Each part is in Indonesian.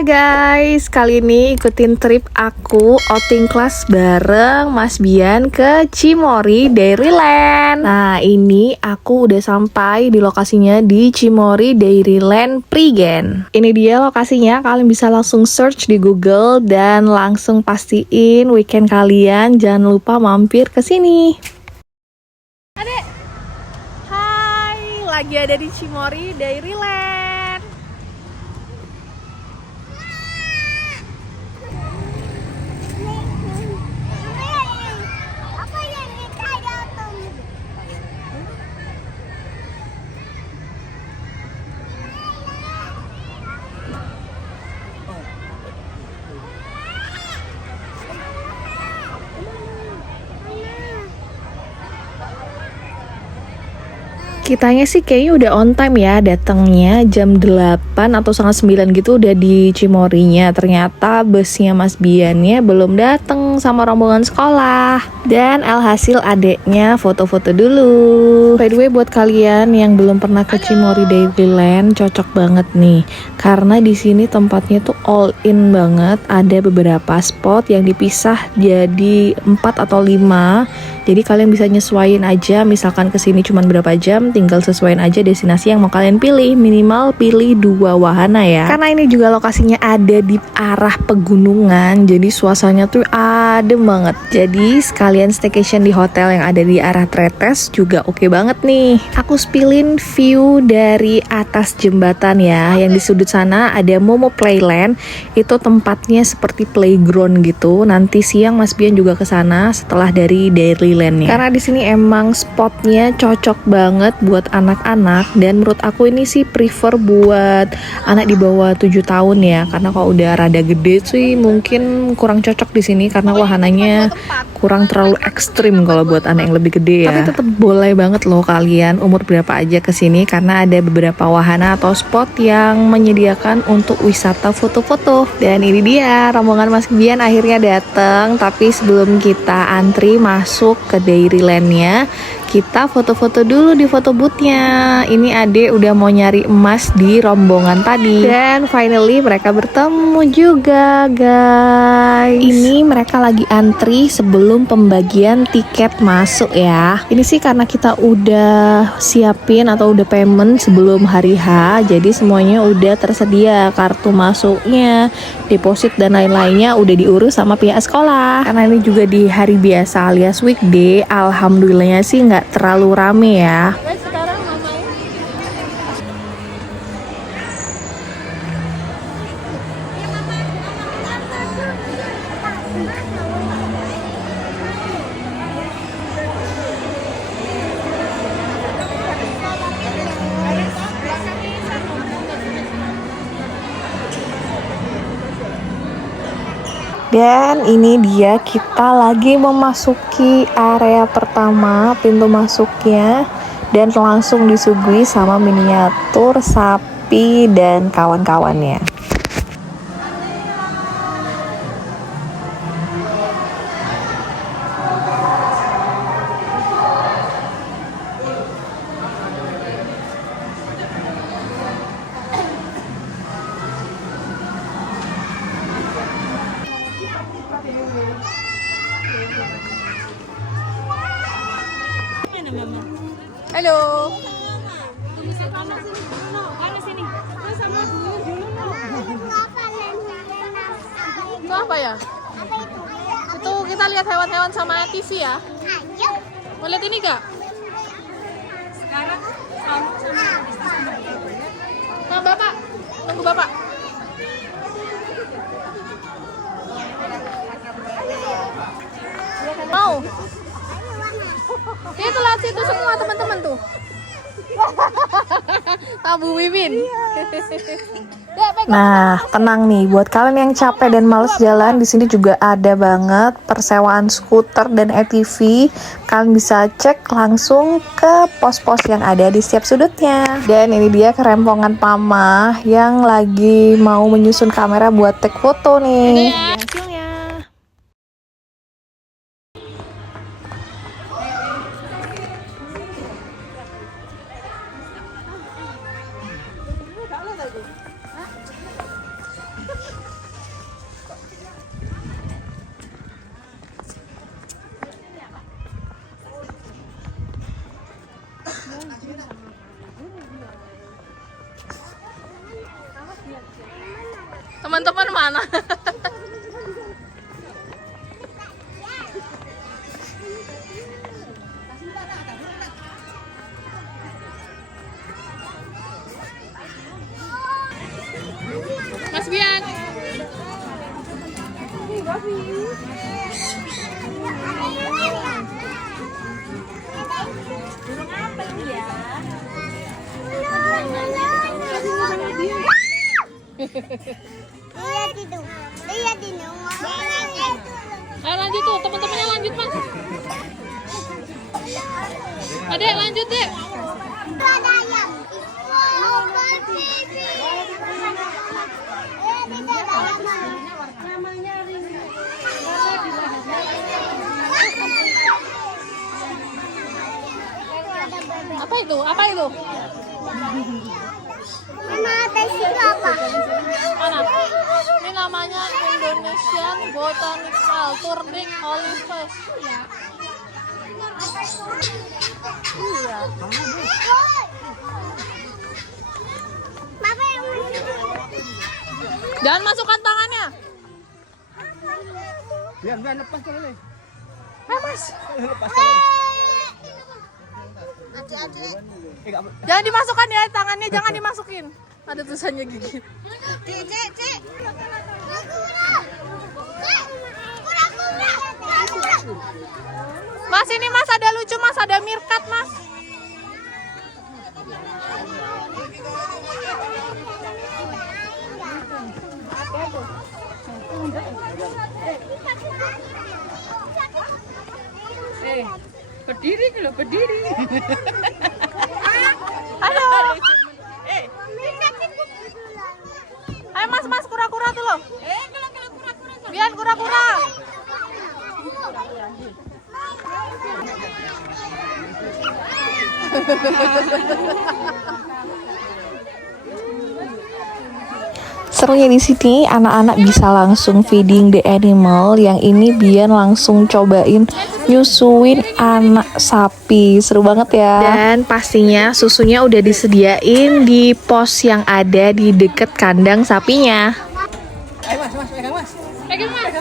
Hai guys, kali ini ikutin trip aku outing kelas bareng Mas Bian ke Cimory Dairyland. Nah ini aku udah sampai di lokasinya di Cimory Dairyland Prigen. Ini dia lokasinya, kalian bisa langsung search di Google dan langsung pastiin weekend kalian jangan lupa mampir ke sini. Adek, hai, lagi ada di Cimory Dairyland. Kitanya sih kayaknya udah on time ya, datangnya jam 8 atau setengah 9 gitu udah di Cimory-nya. Ternyata busnya Mas Biannya belum datang sama rombongan sekolah. Dan alhasil adeknya foto-foto dulu. By the way, buat kalian yang belum pernah ke Cimory Dairyland, cocok banget nih. Karena di sini tempatnya tuh all in banget. Ada beberapa spot yang dipisah jadi 4 atau 5. Jadi kalian bisa nyesuaiin aja, misalkan kesini cuma berapa jam, tinggal sesuaiin aja destinasi yang mau kalian pilih. Minimal pilih 2 wahana ya. Karena ini juga lokasinya ada di arah pegunungan, jadi suasananya tuh adem banget. Jadi sekalian staycation di hotel yang ada di arah Tretes juga oke banget nih. Aku spillin view dari atas jembatan ya. Yang di sudut sana ada Momo Playland. Itu tempatnya seperti playground gitu. Nanti siang Mas Bian juga ke sana setelah dari Dairyland. Karena di sini emang spotnya cocok banget buat anak-anak, dan menurut aku ini sih prefer buat anak di bawah 7 tahun ya. Karena kalau udah rada gede sih mungkin kurang cocok di sini karena wahananya kurang terlalu ekstrim kalau buat anak yang lebih gede ya. Tapi tetap boleh banget loh kalian umur berapa aja kesini, karena ada beberapa wahana atau spot yang menyediakan untuk wisata foto-foto. Dan ini dia rombongan Mas Bian akhirnya datang. Tapi sebelum kita antri masuk ke Dairyland-nya, kita foto-foto dulu di foto booth-nya. Ini Ade udah mau nyari emas di rombongan tadi. Dan finally mereka bertemu juga guys. Ini mereka lagi antri sebelum pembagian tiket masuk ya. Ini sih karena kita udah siapin atau udah payment sebelum hari H, jadi semuanya udah tersedia, kartu masuknya, deposit dan lain-lainnya udah diurus sama pihak sekolah. Karena ini juga di hari biasa alias weekday, alhamdulillahnya sih nggak terlalu rame ya. Dan ini dia, kita lagi memasuki area pertama, pintu masuknya, dan langsung disuguhi sama miniatur sapi dan kawan-kawannya. Halo. Itu apa ya? Itu kita lihat hewan-hewan sama TV ya. Mau lihat ini gak? Sekarang sama Bapak. Tunggu Bapak. Mau? Itu lihat situ semua teman-teman tuh. Tabu Wiwin. Nah, tenang nih, buat kalian yang capek dan males jalan, di sini juga ada banget persewaan skuter dan ATV. Kalian bisa cek langsung ke pos-pos yang ada di setiap sudutnya. Dan ini dia kerempongan Pama yang lagi mau menyusun kamera buat take foto nih. Hasilnya. Teman-teman mana? Mas Bian. Lihat itu. Ayo lanjut tuh, teman-temannya lanjut mas. Adek lanjut deh. Itu ada ayam. Apa itu? Apa itu? Mama, tes itu apa? Mana? Ini namanya Indonesian Botanical Turning Olive Fest. Iya. Papa yang Jangan masukkan tangannya. Biar lepas dulu nih. Mas. Lepas dulu. Adik-adik. Jangan dimasukkan ya tangannya, jangan dimasukin. Ada tulisannya gigit. Cek. Mas ini mas ada lucu mas, ada mirkat mas. Berdiri kalau berdiri. Ayo. Ayo mas kura-kura tuh loh. Biar kura-kura. Serunya di sini anak-anak bisa langsung feeding the animal. Yang ini Bian langsung cobain nyusuin anak sapi. Seru banget ya. Dan pastinya susunya udah disediain di pos yang ada di deket kandang sapinya. Ayo mas, pegang mas. Pegang mas.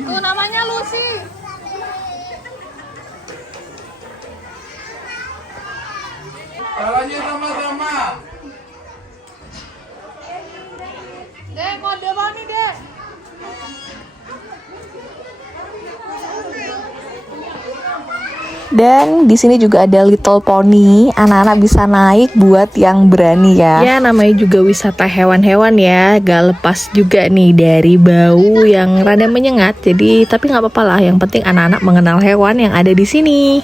Tuh namanya Lucy. Jalannya sama-sama. Dek, kode mami dek. Dan di sini juga ada Little Pony. Anak-anak bisa naik buat yang berani ya. Ya namanya juga wisata hewan-hewan ya, gak lepas juga nih dari bau yang rada menyengat. Jadi tapi nggak apa-apa lah, yang penting anak-anak mengenal hewan yang ada di sini.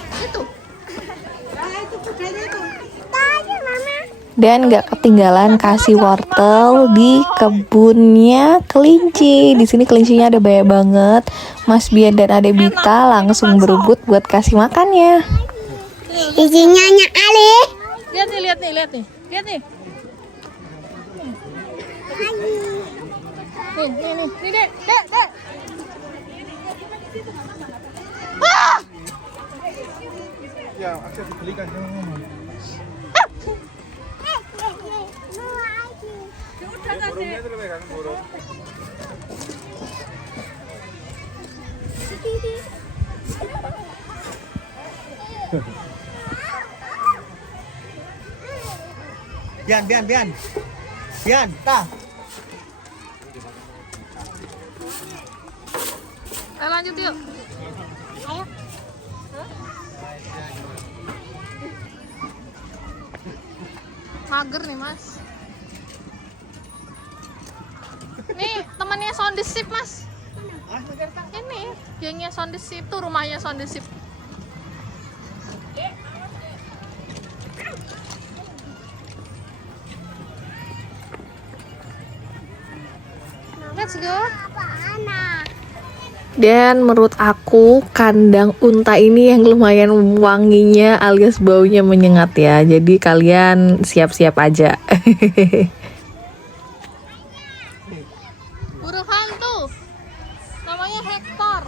Dan gak ketinggalan kasih wortel di kebunnya kelinci. Di sini kelincinya ada banyak banget. Mas Bian dan Ade Bita langsung berebut buat kasih makannya. Isinya anak Ali. Lihat nih. Nih, dek. Ya, akses dibelikan. Burungnya itu pegang burung. Bian, tah. Ayo lanjut yuk. Ayo. Mager nih mas. Nih temannya Sound the Ship mas. Ini gengnya Sound the Ship tuh, rumahnya Sound the Ship. Let's go. Apa anak? Dan menurut aku kandang unta ini yang lumayan wanginya alias baunya menyengat ya. Jadi kalian siap-siap aja. Burung hantu. Namanya Hector.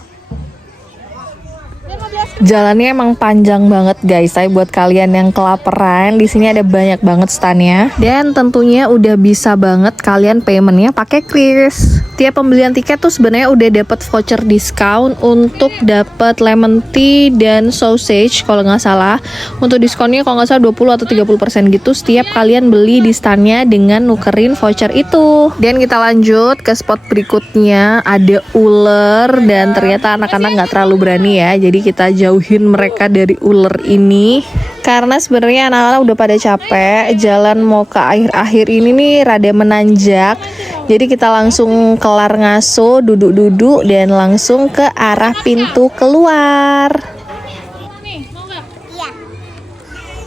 Jalannya emang panjang banget guys. Tapi buat kalian yang kelaparan, di sini ada banyak banget standnya. Dan tentunya udah bisa banget kalian paymentnya pakai kris. Tiap pembelian tiket tuh sebenarnya udah dapat voucher diskon untuk dapat lemon tea dan sausage kalau nggak salah. Untuk diskonnya kalau nggak salah 20 atau 30% gitu setiap kalian beli di standnya dengan nukerin voucher itu. Dan kita lanjut ke spot berikutnya. Ada ular dan ternyata anak-anak nggak terlalu berani ya. Jadi kita jauhin mereka dari ular ini. Karena sebenarnya anak-anak udah pada capek. Jalan mau ke akhir-akhir ini nih rada menanjak. Jadi kita langsung kelar ngaso, duduk-duduk dan langsung ke arah pintu keluar.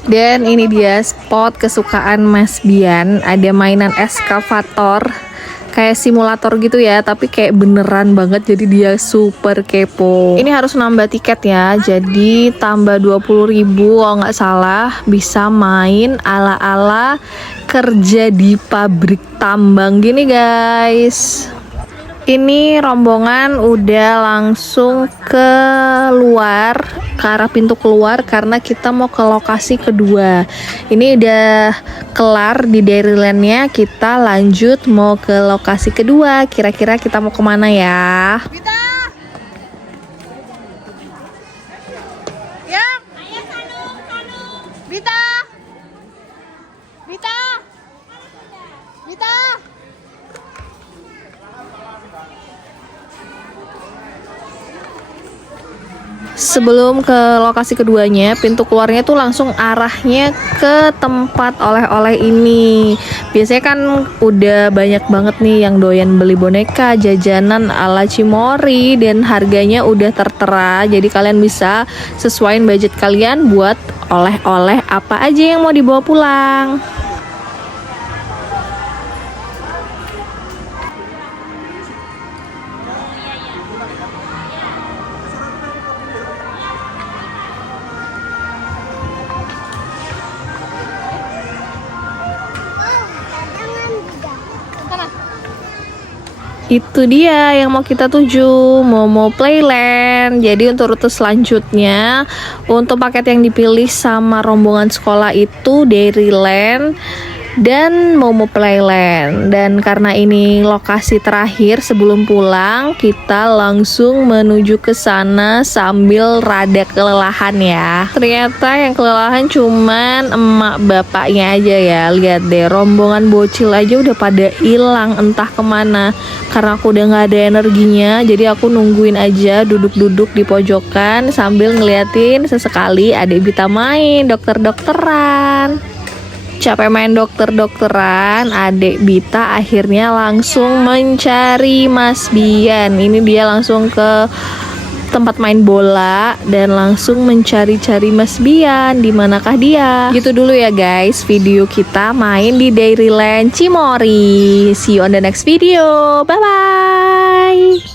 Dan ini dia spot kesukaan Mas Bian. Ada mainan eskavator. Kayak simulator gitu ya, tapi kayak beneran banget, jadi dia super kepo. Ini harus nambah tiket ya, jadi tambah 20.000 kalau nggak salah bisa main ala-ala kerja di pabrik tambang gini guys. Ini rombongan udah langsung keluar ke arah pintu keluar karena kita mau ke lokasi kedua. Ini udah kelar di Dairyland-nya, kita lanjut mau ke lokasi kedua. Kira-kira kita mau kemana ya? Bita. Yang. Bita. Bita. Bita. Sebelum ke lokasi keduanya, pintu keluarnya tuh langsung arahnya ke tempat oleh-oleh ini. Biasanya kan udah banyak banget nih yang doyan beli boneka, jajanan ala Cimory, dan harganya udah tertera. Jadi kalian bisa sesuaiin budget kalian buat oleh-oleh apa aja yang mau dibawa pulang. Itu dia yang mau kita tuju, Momo Playland. Jadi untuk rute selanjutnya, untuk paket yang dipilih sama rombongan sekolah itu Dairyland dan Momo Playland. Dan karena ini lokasi terakhir sebelum pulang, kita langsung menuju ke sana sambil rada kelelahan ya. Ternyata yang kelelahan cuman emak bapaknya aja ya. Lihat deh, rombongan bocil aja udah pada hilang entah kemana. Karena aku udah nggak ada energinya, jadi aku nungguin aja duduk-duduk di pojokan sambil ngeliatin sesekali adik Bita main dokter-dokteran. Capek main dokter-dokteran, adik Bita akhirnya langsung mencari Mas Bian. Ini dia langsung ke tempat main bola dan langsung mencari-cari Mas Bian. Di manakah dia? Gitu dulu ya guys, video kita main di Dairyland Cimory. See you on the next video. Bye bye.